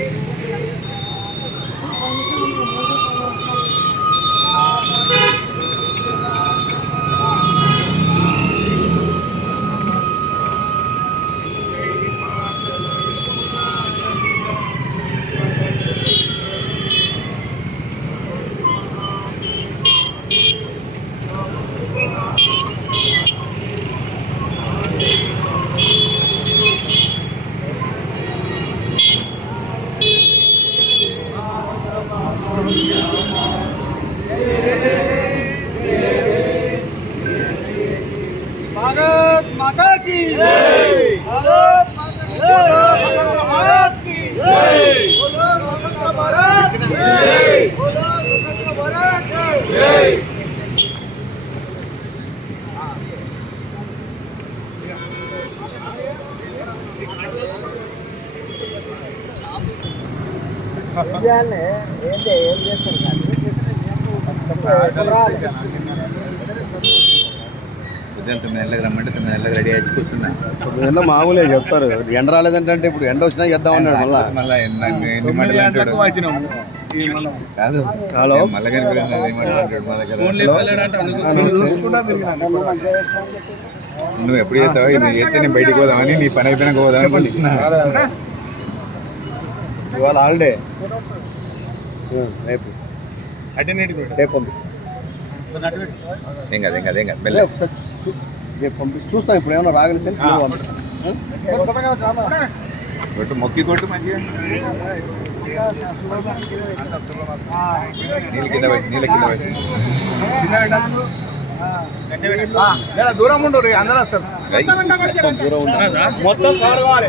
Thank you. Bharat माता की जय भारत माता की जय स्वतंत्र भारत की जय बोलो स्वतंत्र भारत की जय बोलो स्वतंत्र भारत ఎండ మామూలే చెప్తారు. ఎండ రాలేదంటే ఇప్పుడు ఎండ వచ్చినా చేద్దాం అన్నాడు? కాదు. హలో. నువ్వు ఎప్పుడు చేస్తావు? నువ్వు చేస్తే నేను బయటికి పోదామని నీ పని అయిపోయినాక పోదామని ఇవాళ హాలిడే రేపు. రేపు పంపిస్తాను ఏం కాదు ఏం కాదు ఏం కాదు. లే, మెల్ల ఒకసారి రేపు పంపిస్తాను చూస్తాం ఇప్పుడు ఏమైనా రాగలిగితే కొట్టు మొక్కి కొట్టు మంచిగా. నీళ్ళ కింద పోయి నీళ్ళ కింద పోయి దూరం ఉండు అందరూ వస్తారు. దూరం మొత్తం కవర్ కావాలి.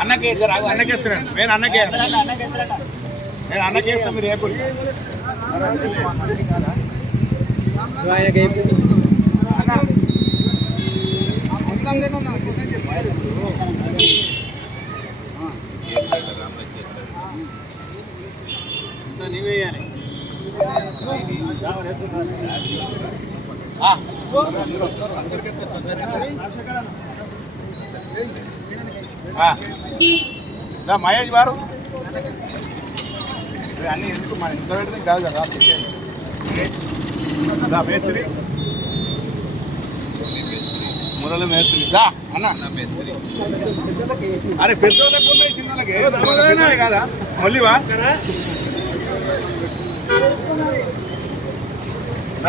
అన్నకే అన్నకే నేను అన్నకే. నేను అన్నకే ఇస్తాను మీరు ఏపుడు మహేష్ గారు. ఇవి అన్ని ఎందుకు మన ఇంట్లో పెడితే కాదు కదా దా మేస్త్రి. మురళి మేస్త్రి. దా అన్న. మేస్త్రి. అరే పెద్దోళ్ళకు ఉన్నాయి చిన్నోళ్ళకి. కాదా? మళ్ళీవా రా,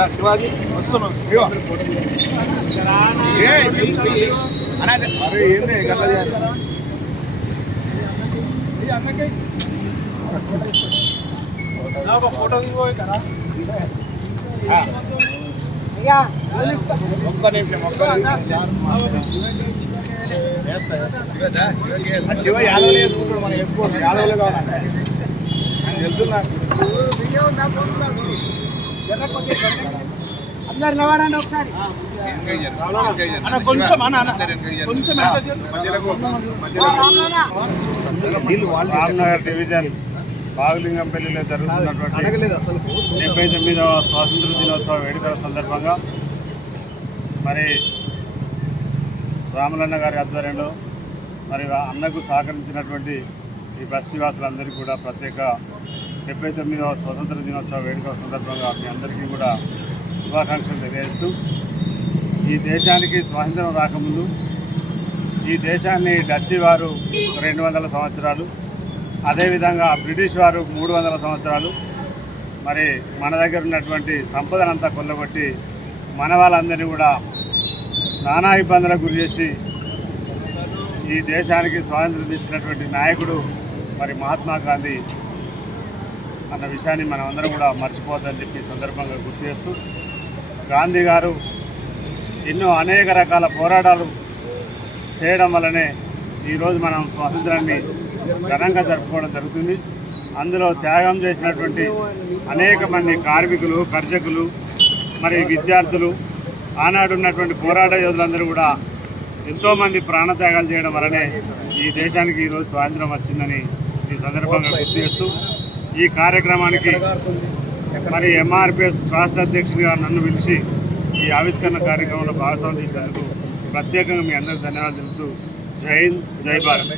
శివాజీ. వస్తున్నాం. అరే ఏంది చేయాలి? ఆ. ఒక్క నిమిషం ఒక్క నిమిషం. శివ యాదవులు వేసుకుంటాడు మనం వేసుకోవచ్చు యాదవులే కావాలంటే. అని తెలుసు అందరు నిలబడండి ఒకసారి. కొంచెం. రామ్నగర్ డివిజన్ బాగులింగంపల్లిలో జరుగుతున్నటువంటి అడగలేదు అసలు డెబ్బై తొమ్మిదవ స్వాతంత్ర దినోత్సవ వేడుకల సందర్భంగా మరి రామలన్న గారి ఆధ్వర్యంలో మరి అన్నకు సహకరించినటువంటి ఈ బస్తీవాసులందరికీ కూడా ప్రత్యేక డెబ్బై తొమ్మిదవ స్వతంత్ర దినోత్సవ వేడుకల సందర్భంగా మీ అందరికీ కూడా శుభాకాంక్షలు తెలియజేస్తూ ఈ దేశానికి స్వాతంత్రం రాకముందు ఈ దేశాన్ని డచ్చి వారు రెండు వందల సంవత్సరాలు అదేవిధంగా బ్రిటిష్ వారు మూడు వందల సంవత్సరాలు మరి మన దగ్గర ఉన్నటువంటి సంపదనంతా కొల్లగొట్టి మన వాళ్ళందరినీ కూడా నానా ఇబ్బందులకు గురి చేసి ఈ దేశానికి స్వాతంత్రం ఇచ్చినటువంటి నాయకుడు మరి మహాత్మా గాంధీ అన్న విషయాన్ని మనం అందరం కూడా మర్చిపోద్దని చెప్పి ఈ సందర్భంగా గుర్తు చేస్తూ గాంధీ గారు ఎన్నో అనేక రకాల పోరాటాలు చేయడం వల్లనే ఈరోజు మనం స్వాతంత్రాన్ని ఘనంగా జరుపుకోవడం జరుగుతుంది. అందులో త్యాగం చేసినటువంటి అనేక మంది కార్మికులు కర్షకులు మరి విద్యార్థులు ఆనాడు ఉన్నటువంటి పోరాట యోధులందరూ కూడా ఎంతోమంది ప్రాణత్యాగాలు చేయడం వల్లనే ఈ దేశానికి ఈరోజు స్వాతంత్రం వచ్చిందని ఈ సందర్భంగా గుర్తు చేస్తూ ఈ కార్యక్రమానికి మరి ఎంఆర్పిఎస్ రాష్ట్ర అధ్యక్షుడిగా నన్ను పిలిచి ఈ ఆవిష్కరణ కార్యక్రమంలో భాగస్వామ్యం చేసినందుకు ప్రత్యేకంగా మీ అందరికీ ధన్యవాదాలు తెలుపుతూ జై హింద్ జై భారత్.